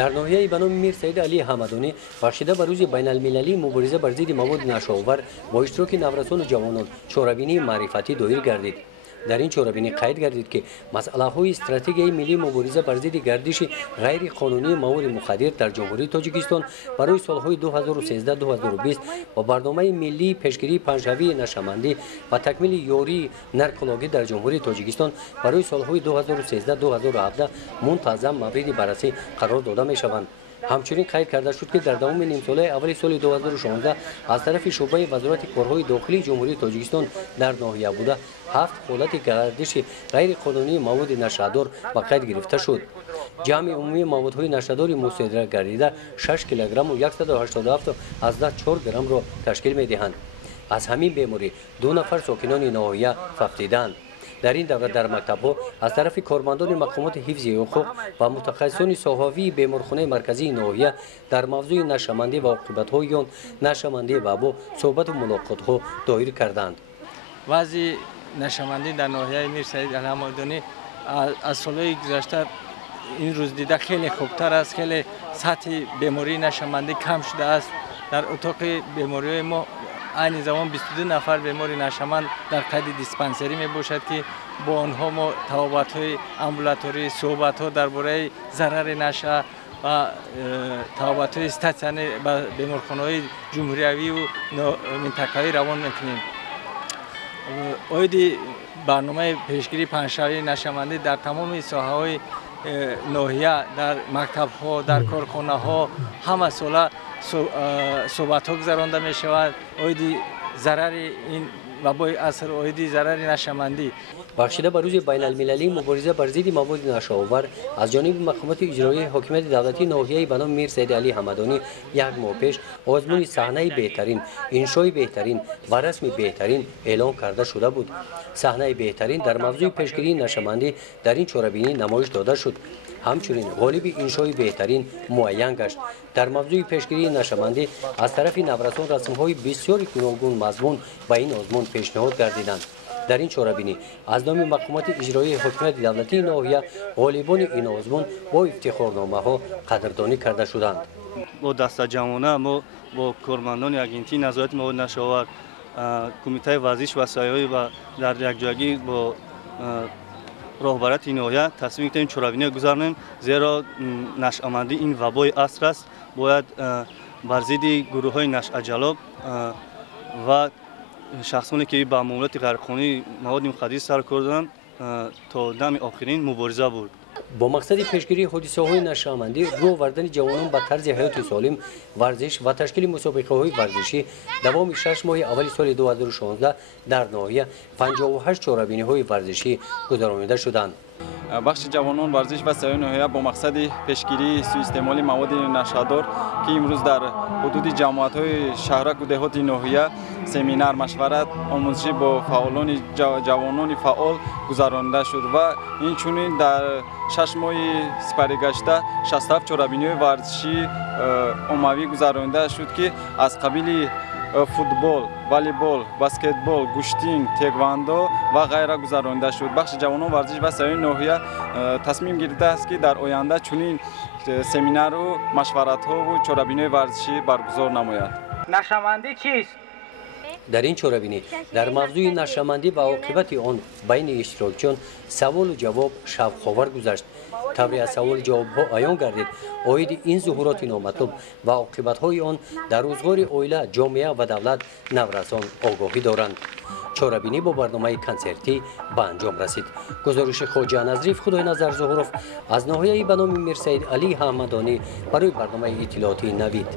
در ناحیه به نام میر سید علی حمدانی بخشیده به روز بین المللی مبارزه بر ضد مواد نشه‌آور با اشتراک نورسان و جوانان چاره‌بینی معرفتی دایر گردید. در این چاره‌بینی قید گردید که مسئله‌های استراتژی ملی مبارزه بر ضد گردش غیر قانونی مواد مخدر در جمهوری تاجیکستان برای سالهای 2013-2020 با برنامه ملی پیشگیری پنجشنبه نشه‌مندی و تکمیل یاری نارکولوژی در جمهوری تاجیکستان برای سالهای 2013-2017 منتظم مورد بررسی قرار داده می‌شوند. همچنین قید کرده شد که در دوام نیم ساله اول سال 2016 از طرف شعبه وزارت کارهای داخلی جمهوری تاجیکستان در ناحیه بوده 7 حالت گردش غیر قانونی مواد نشه‌دار به قید گرفته شد. جمع عمومی موادهای نشه‌دار مصادره گردیده 6 کیلوگرم و 187.4 گرم را تشکیل می‌دهند. از همین بیماری 2 نفر ساکنان ناحیه فقیدند. در این دوره در مکتب‌ها از طرف کارمندان مقامات حفظ حقوق و متخصصان صحافی بیمارخانه مرکزی ناحیه در موضوع نشه‌مندی و عاقبت‌های آن نشه‌مندی وبا صحبت و ملاقات‌ها دایر کردند. وضع نشه‌مندی در ناحیه میر سید علی حمدانی از سال‌های گذشته این روز دیده خیلی خوبتر است. خیلی سطح بیماری نشه‌مندی کم شده است. در اتاق بیماری ما این زمان 22 نفر بیماری نشه‌مند در قید دیسپنسری می باشد که با آنها ما توابط‌های امبولاتوری صحبت‌ها درباره ضرر نشه و توابط‌های استاتیانی به بیمارخانه‌های جمهوری و منطقه‌ای روان می‌کنیم. اویدی برنامه پیشگیری پنجشنبه نشه‌مندی در تمام ساحه‌های ناحیه در مکتب‌ها در کارخانه‌ها همه ساله صحبت‌ها گذرانده می‌شود. اویدی ضرر این وبای عصر اویدی ضرر نشه‌مندی بخشیده به روز بین المللی مبارزه بر ضد مواد نشه‌آور از جانب مقامات اجرایی حاکمیت دولتی ناحیه به نام میر سید علی حمدانی یک ماه پیش آزمون صحنه بهترین انشای بهترین و رسم بهترین اعلام کرده شده بود. صحنه بهترین در موضوع پیشگیری نشه‌مندی در این چاره‌بینی نمایش داده شد. همچنین غالب انشای بهترین معین گشت. در موضوع پیشگیری نشه‌مندی از طرف نورسان رسم‌های بسیاری گوناگون مضمون و این آزمون پیشنهاد گردیدند. در این چاره‌بینی از نام مقامات اجرایی حاکمیت دولتی ناحیه غالبان این آزمون با افتخارنامه‌ها قدردانی کرده شدند. با دسته جوانه ما با کارمندان اگنتی نظارت مواد نشه‌آور کمیته ورزش و سیاحی و در یکجایی با راهبرت این ناحیه تصمیم گرفتیم چاره‌بینی گذاریم، زیرا نشه‌مندی این وبای عصر است. باید بر ضد گروه‌های نشه‌جلب و شخصانی که با معاملات غیرقانونی مواد مخدر سر کار دارند تا دم آخرین مبارزه بود. با مقصد پیشگیری حادثه‌های نشه‌مندی رو آوردن جوانان به طرز حیات سالم، ورزش و تشکیل مسابقه‌های ورزشی دوام 6 ماه اول سال 2016 در ناحیه 58 چاره‌بینی‌های ورزشی گذرانیده شدند. بخش جوانان ورزش و سیاحی ناحیه با مقصد پیشگیری سوءاستعمال مواد نشه‌دار که امروز در حدود جماعت‌های شهرک و دهات ناحیه سمینار مشورت آموزشی با فعالان جوانان فعال گذرانده شد و این چنین در 6 ماه سپری گشته 67 چاره‌بینی ورزشی عمومی گذرانده شد که از قبیل فوتبال، والیبال، بسکتبال، گوشتینگ، تکواندو و غیره گذرانده شد. بخش جوانان ورزش و سیاحی ناحیه تصمیم گرفته است که در آینده چنین سمینار و مشورت‌ها و چاره‌بینی ورزشی برگزار نماید. نشه‌مندی چیست؟ در این چاره‌بینی در موضوع نشه‌مندی و عاقبت آن بین اشتراکیان سوال و جواب شوق‌آور گذشت. طوری از سوال جواب‌ها عیان گردید عاید این ظهورات نامطلوب و عاقبت‌های آن در روزگار عائله، جامعه و دولت نورسان آگاهی دارند. چاره‌بینی با برنامه کنسرتی به انجام رسید. گزارش خواجه نظریف خدای نظر ظهورов از ناحیه به نام میر سید علی حمدانی برای برنامه اطلاعاتی نوید.